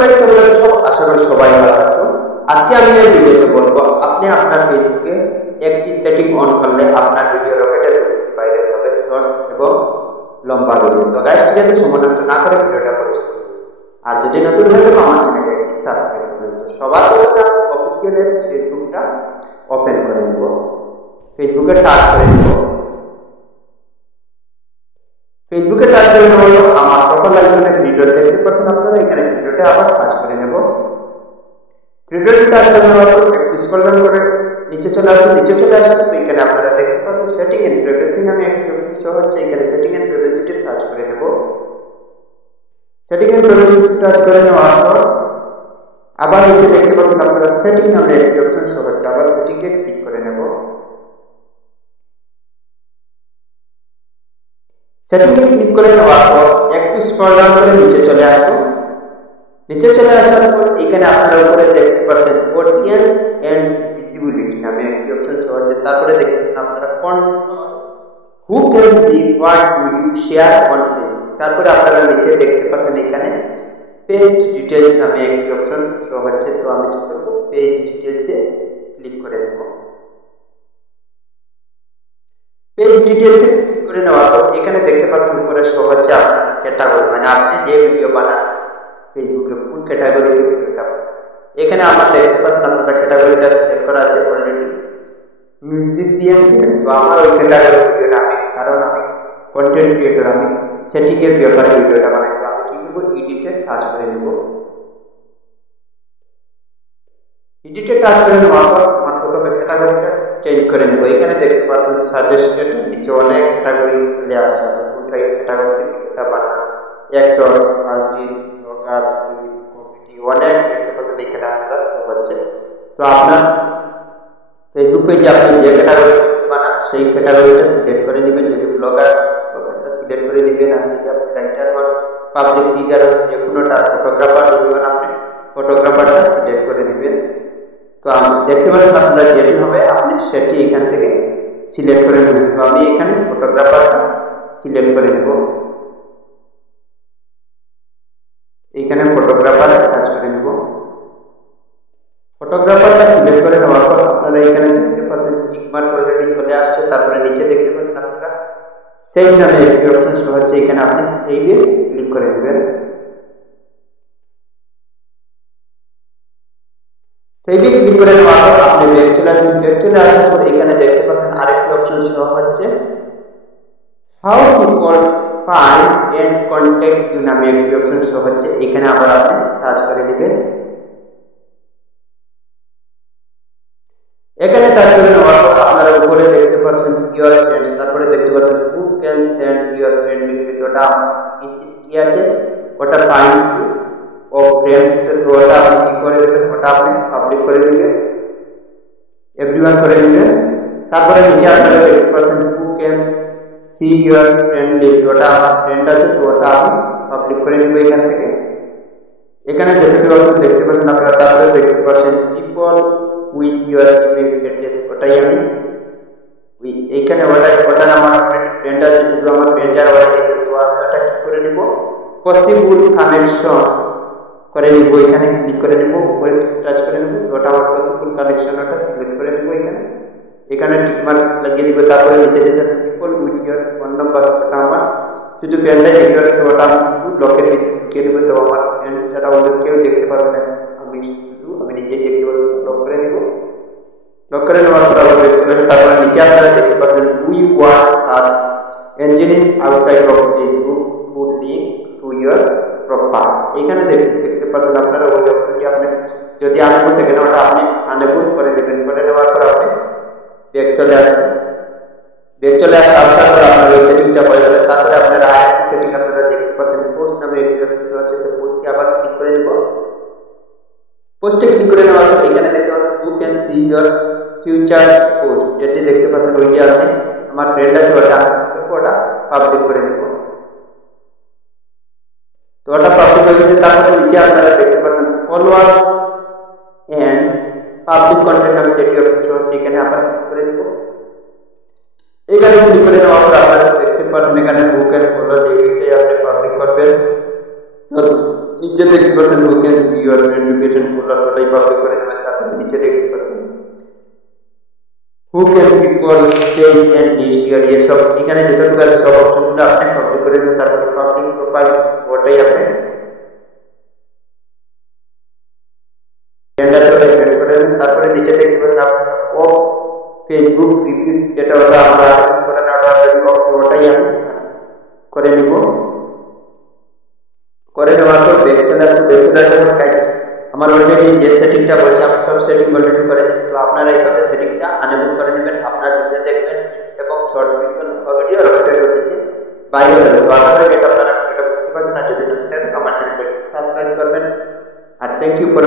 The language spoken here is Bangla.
গাইস, কেমন আছো? আশা করি সবাই ভালো আছো। আজকে আমি এই ভিডিওতে বলবো আপনি আপনার ফেসবুকে একটি সেটিং অন করলে আপনার ভিডিও রকেটের গতিতে ভাইরাল হবে শর্টস এবং লম্বা ভিডিও। তো গাইস, ঠিক আছে, সময় নষ্ট না করে ভিডিওটা করে শুরু। আর যদি নতুন হয়ে থাকো আমার চ্যানেলে একটি সাবস্ক্রাইব করবেন। তো সবার প্রথমে অফিসিয়াল ফেসবুকটা ওপেন করে নেব, ফেসবুকে টাচ করে নেব। ফেসবুকে টাচ করে নেব, আমার প্রোফাইল আইকনে ভিডিও দেখতে পাচ্ছেন আপনারা, এখানে ভিডিওটা আবার টাচ করে নেব। ভিডিওটি টাচ করে নেওয়ার পর একটু স্ক্রল ডাউন করে নিচে চলে আসুন। নিচে চলে আসার পর এখানে আপনারা দেখতে পাচ্ছেন সেটিং এন্ড প্রাইভেসি নামে একটি অপশন শো হচ্ছে, এখানে সেটিং এন্ড প্রাইভেসিটি টাচ করে নেব। সেটিং এন্ড প্রাইভেসি টাচ করে নেওয়ার পর আবার নিচে দেখতে পাচ্ছেন আপনারা সেটিং নামে একটি অপশন শো হচ্ছে, আবার সেটিং এ ক্লিক করে নেব। সেটিং এ ক্লিক করে নেওয়ার পর একটু স্ক্রল ডাউন করে নিচে চলে আসুন। নিচে চলে আসার পর এখানে আপনারা উপরে দেখতে পাচ্ছেন অডিয়েন্স এন্ড ভিজিবিলিটি নামে একটি অপশন শো হচ্ছে, তারপরে দেখতেছেন আপনারা who can see what you share on Facebook, তারপরে আপনারা নিচে দেখতে পাচ্ছেন এখানে পেজ ডিটেইলস নামে একটি অপশন শো হচ্ছে। তো আমি কি করব, পেজ ডিটেইলসে ক্লিক করে দেব। পেজ ডিটেইলসে ক্লিক করে নেওয়ার পর এখানে দেখতে পাচ্ছেন উপরে শো হচ্ছে আপনার ক্যাটাগরি, মানে আপনি যে ভিডিও বানান ফেসবুকে কোন ক্যাটাগরিতে ভিডিওটা বানান। এখানে আমরা দেখতে পাচ্ছেন আপনারা ক্যাটাগরিটা সিলেক্ট করা আছে অলরেডি মিউজিশিয়ান। তো আমার ওই ক্যাটাগরি ভিডিওটা আমি, কারণ আমি কন্টেন্ট ক্রিয়েটর, আমি সেটিং এর ব্যাপারে ভিডিওটা বানাই। তো আমি কি করব, এডিটে টাচ করে নেব। এডিটে টাচ করে নেওয়ার পর আমার প্রথমে ক্যাটাগরিটা চেঞ্জ করে নেব। এখানে দেখতে পাচ্ছেন সাজেস্টেড, নিচে অনেক ক্যাটাগরি চলে আসছে, কোনটা এই ক্যাটাগরিতে ভিডিওটা বানান, অ্যাক্টরস, আর্টিস্ট, ব্লগার, কমিটি, অনেক দেখতে পাচ্ছেন এখানে আপনারা শো হচ্ছে। তো আপনার ফেসবুক পেজে আপনি যে ক্যাটাগরি বানান সেই ক্যাটাগরিটা সিলেক্ট করে নেবেন। যদি ব্লগার, ব্লগারটা সিলেক্ট করে নেবেন। আর যদি আপনি রাইটার হন, পাবলিক ফিগার, যে কোনোটা ফটোগ্রাফার যদি হন আপনি ফটোগ্রাফারটা সিলেক্ট করে নেবেন। তো দেখতে পাচ্ছেন আপনারা যেটি হবে আপনি সেটি এখান থেকে সিলেক্ট করে নেবেন। তো আমি এখানে ফটোগ্রাফারটা সিলেক্ট করে নেব, এইখানে ফটোগ্রাফার কাজ করে নেব। ফটোগ্রাফারটা সিলেক্ট করে নেওয়ার পর আপনারা এখানে দেখতে পাচ্ছেন টিক মার্ক অলরেডি চলে আসছে, তারপরে নিচে দেখতে পাচ্ছেন আপনারা সেভ নামে একটি অপশন শো হচ্ছে, এখানে আপনি সেভে ক্লিক করে নেবেন। সেভে ক্লিক করে নেওয়ার পর আপনি ব্যাক চলে আসবেন। ব্যাক চলে আসার পর এখানে দেখতে পাচ্ছেন আরেকটি অপশন শো হচ্ছে how people find and contact you নামে একটি অপশন শো হচ্ছে, এখানে আবার আপনি টাচ করে দিবেন। এখানে টাচ করে নেওয়ার পর আপনারা উপরে দেখতে পাচ্ছেন ইউর ফ্রেন্ডস, তারপরে দেখতে পাচ্ছেন who can send your friend request, ওটা কি আছে, ওটা ফাইন্ড ও ফ্রেন্ডস, তো ওটা আপনি কি করে দেবেন, ওটা আপনি পাবলিক করে দিবেন, এভরিওয়ান করে দিবেন। তারপরে নিচে আপনারা দেখতে পাচ্ছেন who can see your friend list, ওটা আমার ফ্রেন্ড আছে, তো ওটা আমি পাবলিক করে নিব এখান থেকে। এখানে যেটুকু অপশন দেখতে পাচ্ছেন আপনারা, তারপরে দেখতে পাচ্ছেন people with your email address, ওটাই আমি এইখানে ওটা আমার ফ্রেন্ড আছে, শুধু আমার ফ্রেন্ড আর ওটাই দেখতে, তো আমি ওটা কি করে নিব, পসিবল কানেকশন করে নিব, এখানে ক্লিক করে নিব, উপরে টাচ করে নিব। তো ওটা আমার পসিবল কানেকশন, ওটা সিলেক্ট করে নিব এখানে, এখানে টিক মার্ক লাগিয়ে দিব। তারপরে নিচে যেটা people with your phone number, ওটা আমার শুধু ফ্রেন্ডটাই দেখতে পারে, তো ওটা ব্লকের ঢুকিয়ে নেব। তো আমার ফ্রেন্ড ছাড়া ওদের কেউ দেখতে পারবে না, আমি নিজে দেখতে পারবো, লক করে নেব। লক করে নেওয়ার পর আবার ব্যাক চলে আসবে। তারপরে নিচে আপনারা দেখতে পাচ্ছেন we want search engines outside of Facebook to link to your profile, এখানে দেখতে পাচ্ছেন আপনারা ওই অপশনটি আপনি যদি আনেবল থাকে না ওটা আপনি আনেবল করে দেবেন। করে নেওয়ার পর আপনি ব্যাক চলে আসবেন। ব্যাক চলে আসার পর আপনার ওই সেটিংটা হয়ে যাবে। তারপরে আপনারা আরেকটি সেটিং আপনারা দেখতে পাচ্ছেন পোস্ট নামে একটি অপশন হচ্ছে, তো পোস্টে আবার ক্লিক করে দেব। পোস্টে ক্লিক করে নেওয়ার পর এখানে দেখতে পাচ্ছেন who can see your futures post, যেটি দেখতে পাচ্ছেন ওইটি আপনি আমার ফ্রেন্ড আছে ওটা পাবলিক করে দেব। তো ওটা পাবলিক হয়ে গেছে। তারপরে নিচে আপনারা দেখতে পাচ্ছেন ফলোয়ার্স এন্ড পাবলিক কন্টেন্ট নামে যেটি অপশন হচ্ছে, এখানে আবার ক্লিক করে দেব। এখানে ক্লিক করে নেওয়ার পর আপনারা দেখতে পাচ্ছেন এখানে হু ক্যান ফলো, এইটাই আপনি পাবলিক করবেন। তো নিচে দেখতে পাচ্ছেন who can see your notification folder, ওটাই পাবলিক করে দেবেন। তারপরে নিচে দেখতে পাচ্ছেন who can people change and need your, ये सब এখানে যতটুকু আছে সব অপশনগুলো আপনি পাবলিক করে দেবেন। তারপরে পাবলিক প্রোফাইল ওটাই আপনি জেন্ডার ওটাই সেট করে দেবেন। তারপরে নিচে দেখতে পাচ্ছেন আপনার অফ ফেসবুক রিভিউজ, যেটা ওটা আমরা করে না অলরেডি অফ, ওটাই আমি করে নিব। করে নেওয়ার পর ব্যাক চলে আসবো। ব্যাক চলে আসার পর গাইস আমার অলরেডি যে সেটিংটা বলেছি আমি সব সেটিং অলরেডি করে নিয়েছি। তো আপনারা এইভাবে সেটিংটা আনএবল করে নেবেন। আপনার ভিডিও দেখবেন এবং শর্ট ভিডিও লম্বা ভিডিও রকেটের গতিতে বাইরে যাবে। তো আপনারা এটা ভিডিওটা বুঝতে পারবেন না, যদি নতুন আমার চ্যানেলটাকে সাবস্ক্রাইব করবেন। আর থ্যাংক ইউ ফর